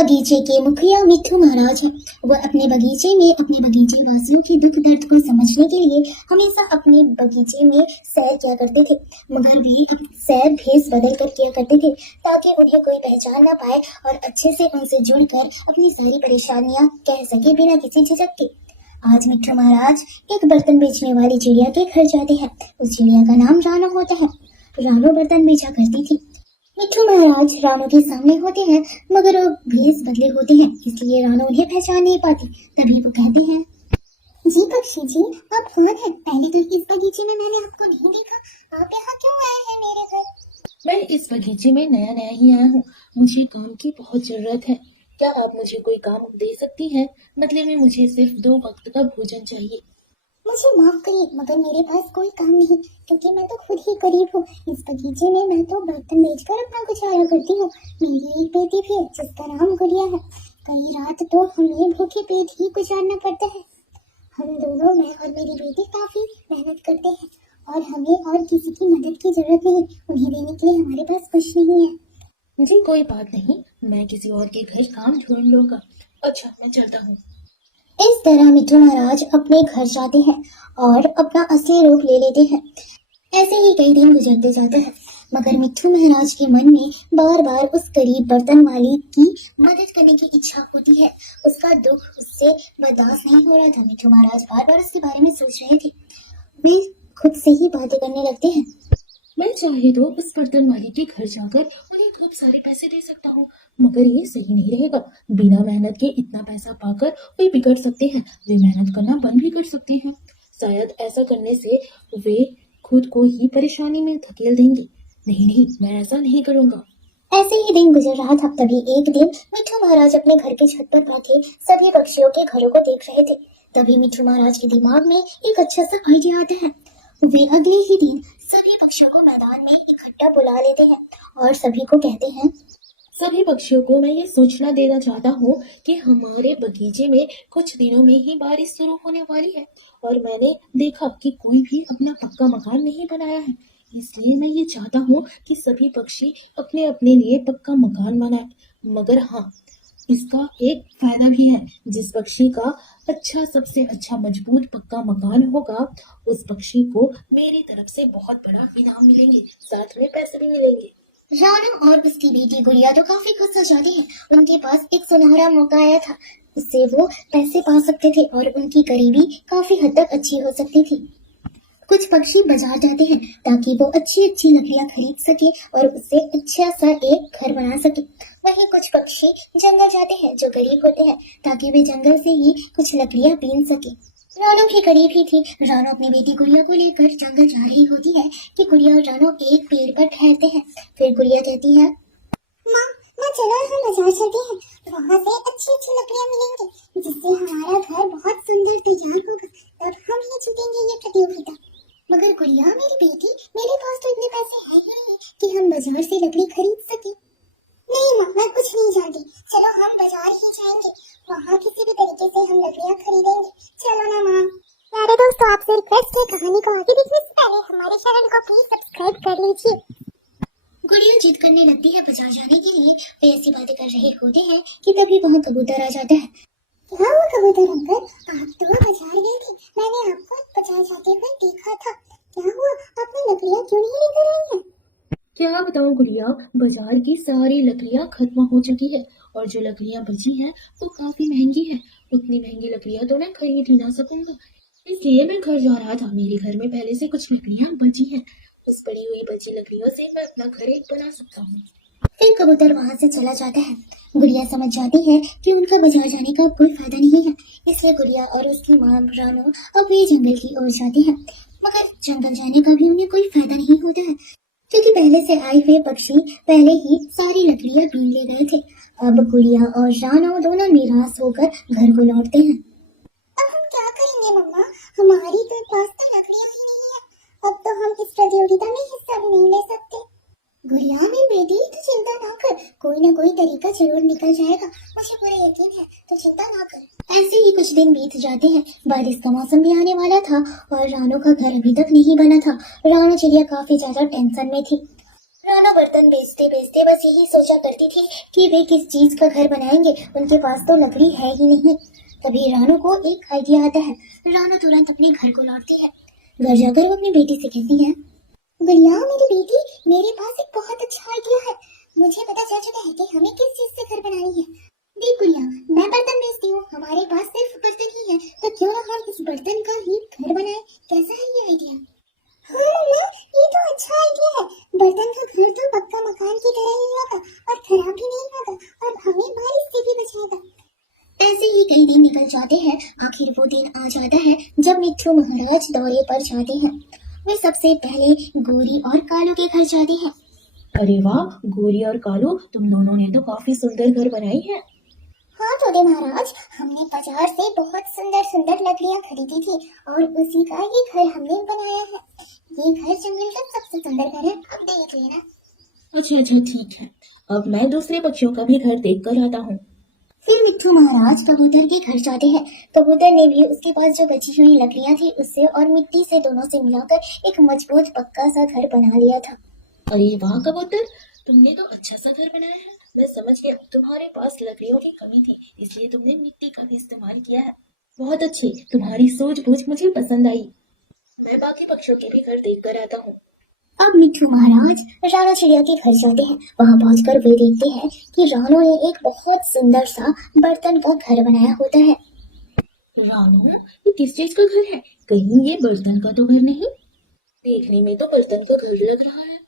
बगीचे के मुखिया मिट्ठू महाराज हैं। वह अपने बगीचे में अपने बगीचे वासियों की दुख दर्द को समझने के लिए हमेशा अपने बगीचे में सैर किया करते थे, मगर वे सैर भेष बदल कर किया करते थे ताकि उन्हें कोई पहचान न पाए और अच्छे से उनसे जुड़कर अपनी सारी परेशानियां कह सके बिना किसी झिझक के। आज मिट्ठू महाराज एक बर्तन बेचने वाली चिड़िया के घर जाते हैं। उस चिड़िया का नाम रानो होता है। रानो बर्तन बेचा करती थी। मिट्ठू महाराज रानो के सामने होते हैं, मगर वो भेष बदले होते हैं, इसलिए रानो उन्हें पहचान नहीं पाती। तभी वो कहते हैं, जी पक्षी जी, आप कौन हैं? पहले तो इस बगीचे में मैंने आपको नहीं देखा। आप यहाँ क्यों आए हैं मेरे घर? मैं इस बगीचे में नया नया ही आया हूँ। मुझे काम की बहुत जरूरत है। क्या आप मुझे कोई काम दे सकती हैं? मतलब में मुझे सिर्फ 2 वक्त का भोजन चाहिए। मुझे माफ करिए, मगर मेरे पास कोई काम नहीं, क्योंकि मैं तो खुद ही गरीब हूँ। इस बगीचे में मैं तो बर्तन बेचकर अपना गुजारा करती हूँ। मेरी एक बेटी भी है जिसका नाम गुड़िया है। कई रात तो हमें भूखे पेट ही गुजारना पड़ता है। हम दोनों, मैं और मेरी बेटी, काफी मेहनत करते हैं और हमें और किसी की मदद की जरूरत नहीं। उन्हें देने के लिए हमारे पास कुछ नहीं है। जी कोई बात नहीं, मैं किसी और के घर काम ढूंढ लूंगा। अच्छा, मैं चलता हूँ। इस तरह मिट्ठू महाराज अपने घर जाते हैं और अपना असली रूप ले लेते हैं। ऐसे ही कई दिन गुजरते जाते हैं, मगर मिट्ठू महाराज के मन में बार बार उस गरीब बर्तन वाली की मदद करने की इच्छा होती है। उसका दुख उससे बर्दाश्त नहीं हो रहा था। मिट्ठू महाराज बार बार उसके बारे में सोच रहे थे। वे खुद से ही बातें करने लगते हैं। मैं चाहे तो उस बर्तन वाले के घर जाकर उन्हें खूब सारे पैसे दे सकता हूँ, मगर ये सही नहीं रहेगा। बिना मेहनत के इतना पैसा पाकर वे बिगड़ सकते हैं। वे मेहनत करना बंद भी कर सकते हैं। शायद ऐसा करने से वे खुद को ही परेशानी में धकेल देंगे। नहीं, मैं ऐसा नहीं करूँगा। ऐसे ही दिन गुजर रहा था। तभी एक दिन मिट्ठू महाराज अपने घर के छत पर बैठे सभी पक्षियों के घरों को देख रहे थे। तभी मिट्ठू महाराज के दिमाग में एक अच्छा सा आइडिया आता है। वे अगले ही दिन सभी पक्षियों को मैदान में इकट्ठा बुला लेते हैं और सभी को कहते हैं, सभी पक्षियों को मैं ये सूचना देना चाहता हूँ कि हमारे बगीचे में कुछ दिनों में ही बारिश शुरू होने वाली है और मैंने देखा कि कोई भी अपना पक्का मकान नहीं बनाया है। इसलिए मैं ये चाहता हूँ कि सभी पक्षी अपने अपने लिए पक्का मकान बनाए। मगर हाँ, इसका एक फायदा भी है। जिस पक्षी का सबसे अच्छा मजबूत पक्का मकान होगा, उस पक्षी को मेरी तरफ से बहुत बड़ा इनाम मिलेंगे, साथ में पैसे भी मिलेंगे। रानो और उसकी बेटी गुड़िया तो काफी खुश हो जाती है। उनके पास एक सुनहरा मौका आया था, उससे वो पैसे पा सकते थे और उनकी गरीबी काफी हद तक अच्छी हो सकती थी। कुछ पक्षी बाजार जाते हैं ताकि वो अच्छी अच्छी लकड़ियां खरीद सके और उससे अच्छा सा एक घर बना सके। वहीं कुछ पक्षी जंगल जाते हैं जो गरीब होते हैं, ताकि वे जंगल से ही कुछ लकड़ियां बीन सके। रानो भी गरीब ही थी। रानो अपनी बेटी गुड़िया को लेकर जंगल जा रही होती है कि गुड़िया और रानो एक पेड़ पर ठहरते हैं। फिर गुड़िया कहती है, माँ चलो हम बाजार चलते हैं, वहाँ से अच्छी अच्छी लकड़ियाँ मिलेंगी, जिससे हमारा घर बहुत सुंदर तैयार होगा। तब हम ही जीतेंगे ये प्रतियोगिता। मगर गुड़िया, मेरी बेटी, मेरे पास तो इतने पैसे हैं ही नहीं कि हम बाजार से लकड़ी खरीद सके। नहीं माँ, मैं कुछ नहीं जानती। चलो हम बाजार ही जाएंगे, वहाँ किसी भी तरीके से हम लकड़ियाँ खरीदेंगे। चलो ना माँ। प्यारे दोस्तों, आपसे रिक्वेस्ट है, कहानी को आगे देखने से पहले हमारे चैनल को प्लीज सब्सक्राइब कर लीजिए। गुड़िया जिद करने लगती है बाजार जाने के लिए। वे ऐसी बातें कर रहे होते हैं कि तभी वहाँ कबूतर आ जाता है। क्या हुआ कबूतर अंकल, आप तो बाजार गए थे, मैंने आपको बाजार जाते हुए देखा था। क्या हुआ, आपने लकड़ियाँ क्यों नहीं लेकर आई हैं? क्या बताऊं गुड़िया, बाजार की सारी लकड़ियां खत्म हो चुकी है और जो लकड़ियां बची हैं वो काफी महंगी है। उतनी महंगी लकड़ियां तो मैं खरीद ही ना सकूंगा, इसलिए मैं घर जा रहा था। मेरे घर में पहले से कुछ लकड़ियां बची हैं। उस पड़ी हुई बची लकड़ियों से मैं अपना घर एक बना सकता हूँ। फिर कबूतर वहाँ से चला जाता है। गुड़िया समझ जाती है कि उनका बाजार जाने का कोई फायदा नहीं है, इसलिए गुड़िया और उसकी माँ रानो अब वे जंगल की ओर जाती है। मगर जंगल जाने का भी उन्हें कोई फायदा नहीं होता है, क्योंकि पहले से आए हुए पक्षी पहले ही सारी लकड़ियाँ बीन ले गए थे। अब गुड़िया और रानो दोनों निराश होकर घर को लौटते हैं। अब हम क्या करेंगे मम्मा, हमारी तो पास तो लकड़ियाँ ही नहीं है। अब तो हम इस प्रतियोगिता में हिस्सा भी नहीं ले सकते। गुड़िया मेरी बेटी, तो चिंता ना कर, कोई ना कोई तरीका जरूर निकल जाएगा, मुझे पूरा यकीन है, तो चिंता ना कर। ऐसे ही कुछ दिन बीत जाते हैं। बारिश का मौसम भी आने वाला था और रानो का घर अभी तक नहीं बना था। रानो चिड़िया काफी ज्यादा टेंशन में थी। रानो बर्तन बेचते बेचते बस यही सोचा करती थी कि वे किस चीज का घर बनाएंगे। उनके पास तो लकड़ी है ही नहीं। तभी रानो को एक आइडिया आता है। रानो तुरंत अपने घर को लौटती है। घर जाकर वो अपनी बेटी से कहती है, गुड़िया मेरी बेटी, मेरे पास एक बहुत अच्छा आइडिया है। मुझे पता चल चुका है कि हमें किस चीज से घर बनानी है। देख गुड़िया, मैं बर्तन बेचती हूँ, हमारे पास सिर्फ बर्तन ही है, तो क्यों ना हम इस बर्तन का ही घर बनाए। कैसा है ये आइडिया? हाँ मम्मा, ये तो अच्छा आइडिया है। बर्तन का घर तो पक्का मकान की तरह ही होगा और खराब भी नहीं होगा और हमें बारिश से भी बचाएगा। ऐसे ही कई दिन निकल जाते हैं। आखिर वो दिन आ जाता है जब मिट्ठू महाराज दौरे पर जाते हैं। वे सबसे पहले गोरी और कालू के घर जाते हैं। अरे वाह, गोरी और कालू, तुम दोनों ने तो काफी सुंदर घर बनाई है। हाँ छोटे महाराज, हमने बाजार से बहुत सुंदर सुंदर लकड़ियाँ खरीदी थी और उसी का ये घर हमने बनाया है। ये घर जंगल का सबसे सुंदर घर है, अब देख लेना। अच्छा, ठीक है। अब मैं दूसरे पक्षियों का भी घर देख कर आता हूँ। फिर मिट्ठू महाराज कबूतर के घर जाते हैं। कबूतर ने भी उसके पास जो बची हुई लकड़ियाँ थी उससे और मिट्टी से दोनों से मिलाकर एक मजबूत पक्का सा घर बना लिया था। अरे वाह कबूतर, तुमने तो अच्छा सा घर बनाया है। मैं समझ गया, तुम्हारे पास लकड़ियों की कमी थी, इसलिए तुमने मिट्टी का भी इस्तेमाल किया है। बहुत अच्छी, तुम्हारी सूझबूझ मुझे पसंद आई। मैं बाकी पक्षियों के भी घर देख कर आता हूँ। अब मिट्ठू महाराज रानो चिड़िया के घर जाते हैं। वहां पहुंचकर वे देखते हैं कि रानो ने एक बहुत सुंदर सा बर्तन का घर बनाया होता है। रानो, ये किस चीज का घर है? कहीं ये बर्तन का तो घर नहीं? देखने में तो बर्तन का घर लग रहा है।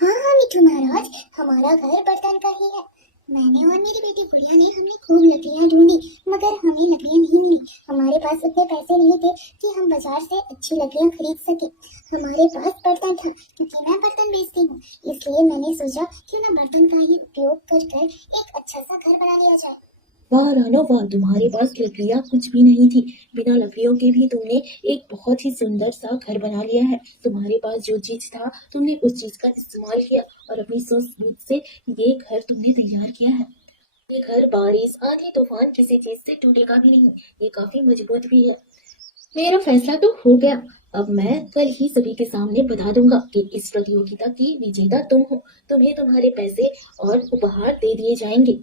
हाँ मिट्ठू महाराज, हमारा घर बर्तन का ही है। मैंने और मेरी बेटी गुड़िया ने हमने खूब लकड़ियाँ ढूंढी, मगर हमें लकड़ियाँ नहीं मिली। हमारे पास उतने पैसे नहीं थे कि हम बाजार से अच्छी लकड़ियाँ खरीद सके। हमारे पास बर्तन था, क्योंकि मैं बर्तन बेचती हूँ, इसलिए मैंने सोचा क्यों ना बर्तन का ही उपयोग कर एक अच्छा सा घर बना लिया जाए। वाह रानो वाह, तुम्हारे पास लकड़ियाँ कुछ भी नहीं थी। बिना लकड़ियों के भी तुमने एक बहुत ही सुंदर सा घर बना लिया है। तुम्हारे पास जो चीज था तुमने उस चीज का इस्तेमाल किया और अपनी सूझबूझ से ये घर तुमने तैयार किया है। ये घर बारिश, आंधी, तूफान किसी चीज से टूटेगा भी नहीं। ये काफी मजबूत भी है। मेरा फैसला तो हो गया। अब मैं कल ही सभी के सामने बता दूंगा कि इस प्रतियोगिता की विजेता तुम हो। तुम्हें तुम्हारे पैसे और उपहार दे दिए जाएंगे।